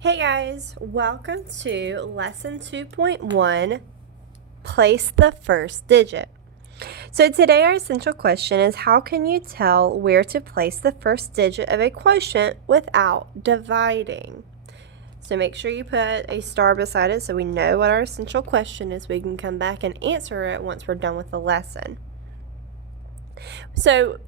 Hey guys, welcome to lesson 2.1, place the first digit. So today our essential question is how can you tell where to place the first digit of a quotient without dividing? So make sure you put a star beside it so we know what our essential question is. We can come back and answer it once we're done with the lesson. So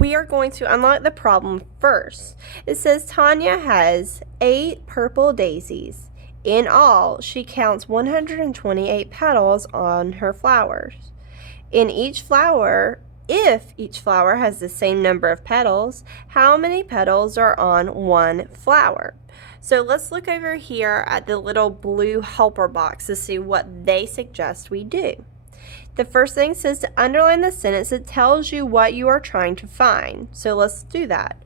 we are going to unlock the problem first. It says Tanya has 8 purple daisies. In all, she counts 128 petals on her flowers. If each flower has the same number of petals, how many petals are on one flower? So let's look over here at the little blue helper box to see what they suggest we do. The first thing says to underline the sentence that tells you what you are trying to find. So let's do that.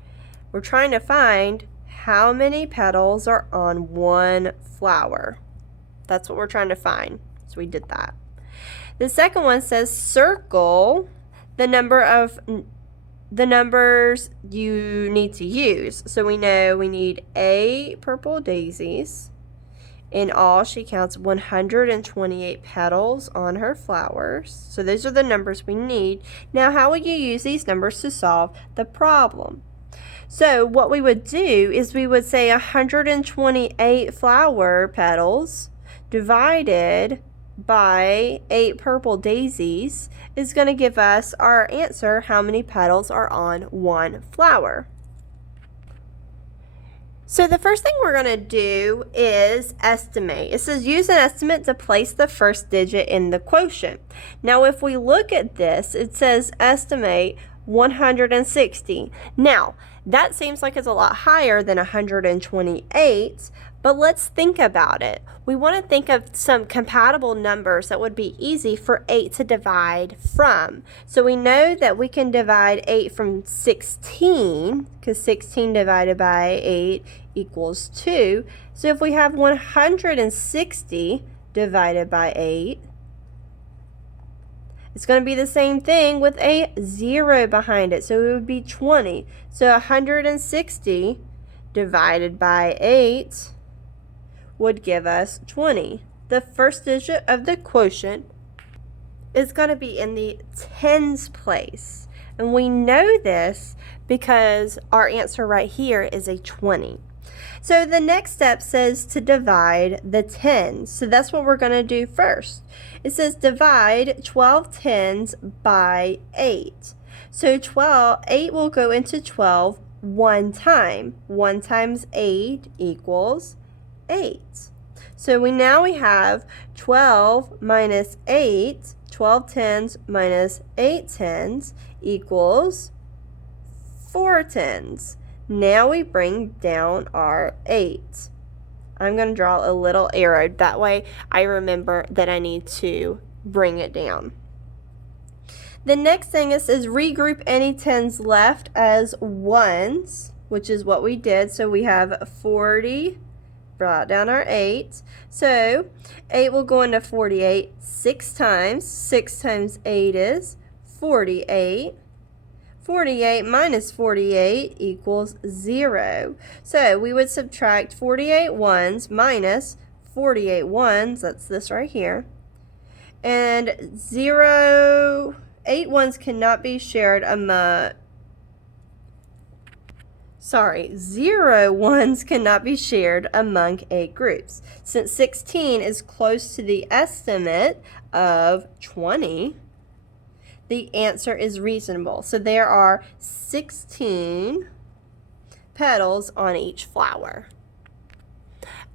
We're trying to find how many petals are on one flower. That's what we're trying to find. So we did that. The second one says circle the numbers you need to use. So we know we need 8 purple daisies. In all, she counts 128 petals on her flowers. So those are the numbers we need. Now, how will you use these numbers to solve the problem? So what we would do is we would say 128 flower petals divided by 8 purple daisies is going to give us our answer, how many petals are on one flower. So the first thing we're going to do is estimate. It says use an estimate to place the first digit in the quotient. Now if we look at this, it says estimate 160. Now that seems like it's a lot higher than 128, but let's think about it. We want to think of some compatible numbers that would be easy for 8 to divide from. So we know that we can divide 8 from 16, because 16 divided by 8 equals 2. So if we have 160 divided by 8, it's going to be the same thing with a 0 behind it. So it would be 20. So 160 divided by 8 would give us 20. The first digit of the quotient is going to be in the tens place. And we know this because our answer right here is a 20. So the next step says to divide the tens. So that's what we're going to do first. It says divide 12 tens by 8. So 8 will go into 12 one time. 1 times 8 equals 8. So we have 12 minus 8. 12 tens minus 8 tens equals 4 tens. Now we bring down our 8. I'm going to draw a little arrow. That way I remember that I need to bring it down. The next thing is regroup any tens left as ones, which is what we did. So we have 40, brought down our 8. So 8 will go into 48 6 times. 6 times 8 is 48. 48 minus 48 equals 0. So we would subtract 48 ones minus 48 ones, that's this right here. And 8 ones cannot be shared among, 0 ones cannot be shared among 8 groups. Since 16 is close to the estimate of 20, the answer is reasonable. So there are 16 petals on each flower.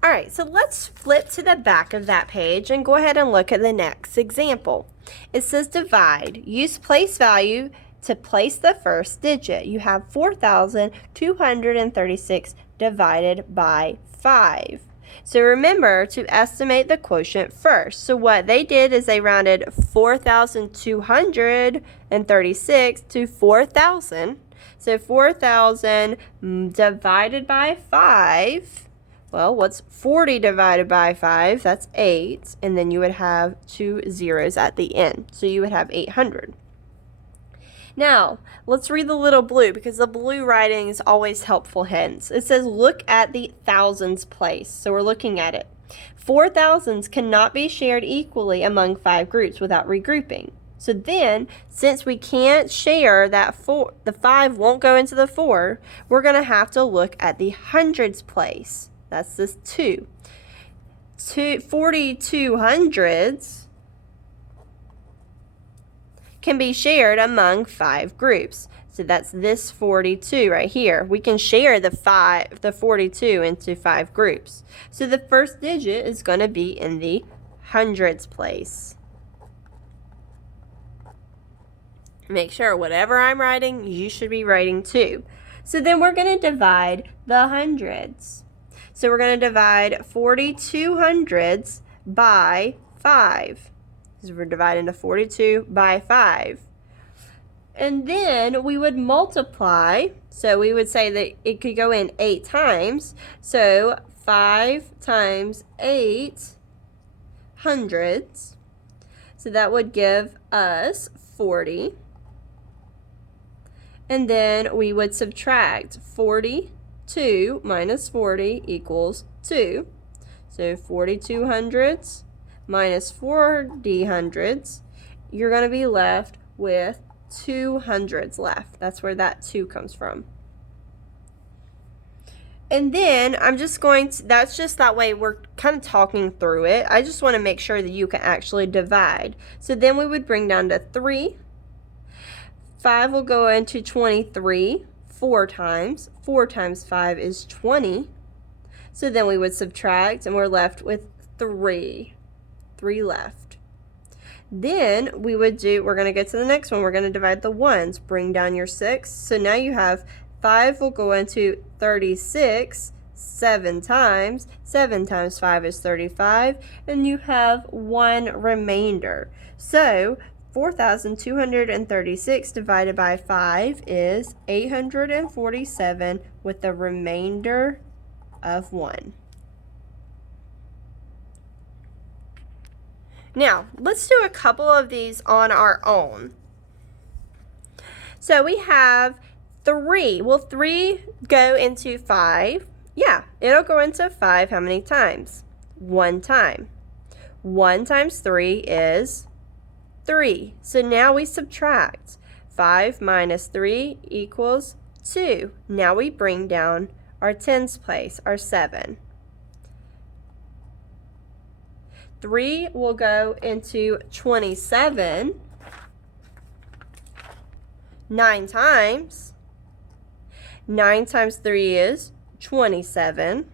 All right, so let's flip to the back of that page and go ahead and look at the next example. It says divide. Use place value to place the first digit. You have 4,236 divided by 5. So remember to estimate the quotient first. So what they did is they rounded 4,236 to 4,000. So 4,000 divided by 5. Well, what's 40 divided by 5? That's 8. And then you would have 2 zeros at the end. So you would have 800. Now, let's read the little blue because the blue writing is always helpful hints. It says, look at the thousands place. So we're looking at it. 4 thousands cannot be shared equally among 5 groups without regrouping. So then, since we can't share that 4, the 5 won't go into the 4, we're going to have to look at the hundreds place. That's this 2. 42 hundreds can be shared among 5 groups. So that's this 42 right here. We can share the 42 into 5 groups. So the first digit is going to be in the hundreds place. Make sure whatever I'm writing, you should be writing too. So then we're going to divide the hundreds. So we're going to divide 42 hundreds by 5. So we're dividing to 42 by 5. And then we would multiply. So we would say that it could go in 8 times. So 5 times 8 hundreds. So that would give us 40. And then we would subtract 42 minus 40 equals 2. So 42 hundreds minus 40 hundreds, you're going to be left with 2 hundreds left. That's where that 2 comes from. And then I'm just going to, that's just that way we're kind of talking through it. I just want to make sure that you can actually divide. So then we would bring down to 3. 5 will go into 23 4 times. 4 times 5 is 20. So then we would subtract and we're left with 3. 3 left. Then we would we're going to get to the next one. We're going to divide the ones. Bring down your 6. So now you have 5 will go into 36 7 times. 7 times 5 is 35. And you have 1 remainder. So 4,236 divided by 5 is 847 with a remainder of 1. Now, let's do a couple of these on our own. So we have 3. Will 3 go into 5? Yeah, it'll go into 5 how many times? 1 time. 1 times 3 is 3. So now we subtract. 5 minus 3 equals 2. Now we bring down our tens place, our 7. 3 will go into 27 9 times. 9 times 3 is 27.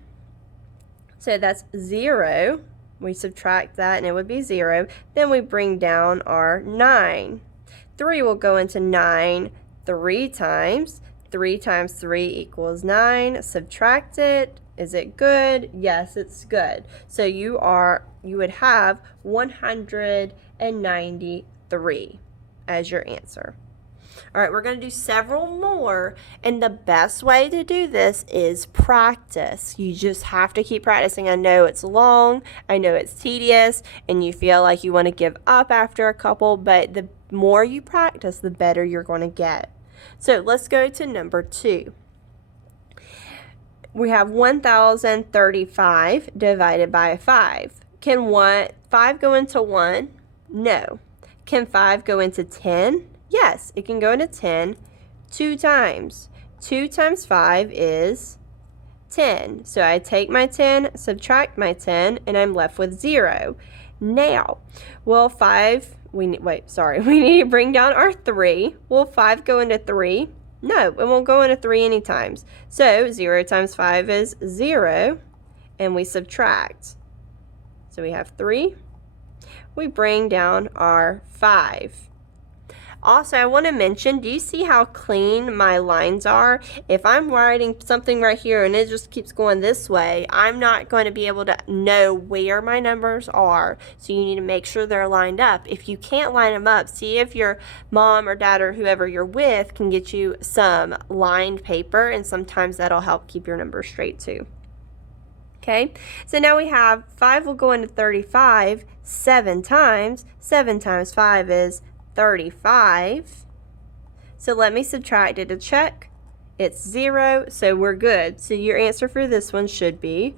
So that's 0. We subtract that and it would be 0. Then we bring down our 9. 3 will go into 9 3 times. 3 times 3 equals 9. Subtract it. Is it good? Yes, it's good. So you would have 193 as your answer. All right, we're going to do several more, and the best way to do this is practice. You just have to keep practicing. I know it's long, I know it's tedious, and you feel like you want to give up after a couple, but the more you practice, the better you're going to get. So let's go to number 2. We have 1,035 divided by 5. Can 5 go into 1? No. Can 5 go into 10? Yes, it can go into 10 2 times. 2 times 5 is 10. So I take my 10, subtract my 10, and I'm left with 0. Now, will 5, we need to bring down our 3. Will 5 go into 3? No, it won't go into 3 any times. So 0 times 5 is 0, and we subtract. So we have 3. We bring down our 5. Also, I want to mention, do you see how clean my lines are? If I'm writing something right here and it just keeps going this way, I'm not going to be able to know where my numbers are. So you need to make sure they're lined up. If you can't line them up, see if your mom or dad or whoever you're with can get you some lined paper, and sometimes that'll help keep your numbers straight too. Okay, so now we have 5 will go into 35 7 times. 7 times 5 is 35. So let me subtract it to check. It's 0, so we're good. So your answer for this one should be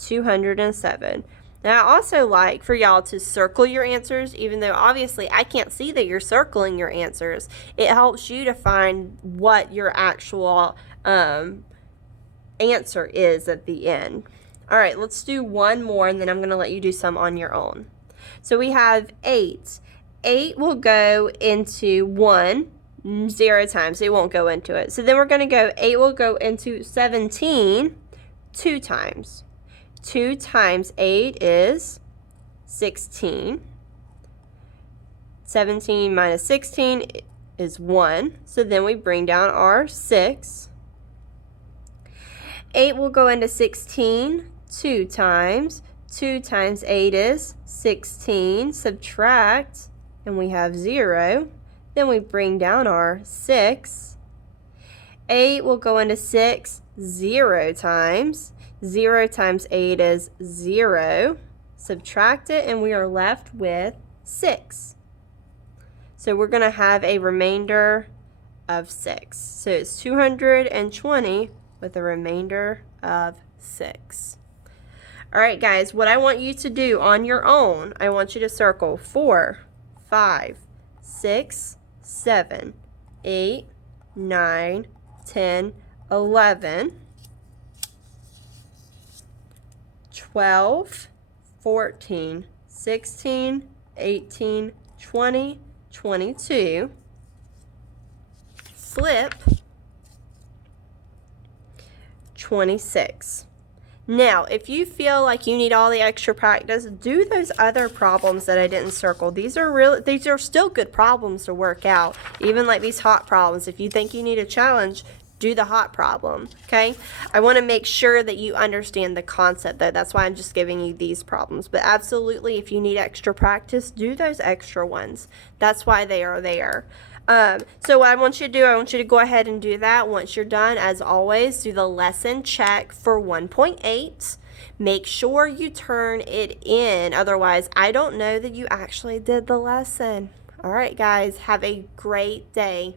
207. Now, I also like for y'all to circle your answers, even though obviously I can't see that you're circling your answers. It helps you to find what your actual answer is at the end. All right, let's do one more, and then I'm going to let you do some on your own. So we have 8. 8 will go into 1 0 times. It won't go into it. So then we're going to go, 8 will go into 17 2 times. 2 times 8 is 16. 17 minus 16 is 1. So then we bring down our 6. 8 will go into 16 2 times. 2 times 8 is 16. Subtract, and we have 0. Then we bring down our 6. 8 will go into 6 0 times. 0 times 8 is 0. Subtract it, and we are left with 6. So we're going to have a remainder of 6. So it's 220 with a remainder of 6. All right, guys, what I want you to do on your own, I want you to circle 4, 5, 6, 7, 8, 9, 10, 11, 12, 14, 16, 18, 20, 22, flip, 26. Now, if you feel like you need all the extra practice, do those other problems that I didn't circle. These are still good problems to work out, even like these hot problems. If you think you need a challenge, do the hot problem, okay? I want to make sure that you understand the concept, though. That's why I'm just giving you these problems. But absolutely, if you need extra practice, do those extra ones. That's why they are there. So what I want you to do, I want you to go ahead and do that. Once you're done, as always, do the lesson check for 1.8. Make sure you turn it in. Otherwise, I don't know that you actually did the lesson. All right, guys, have a great day.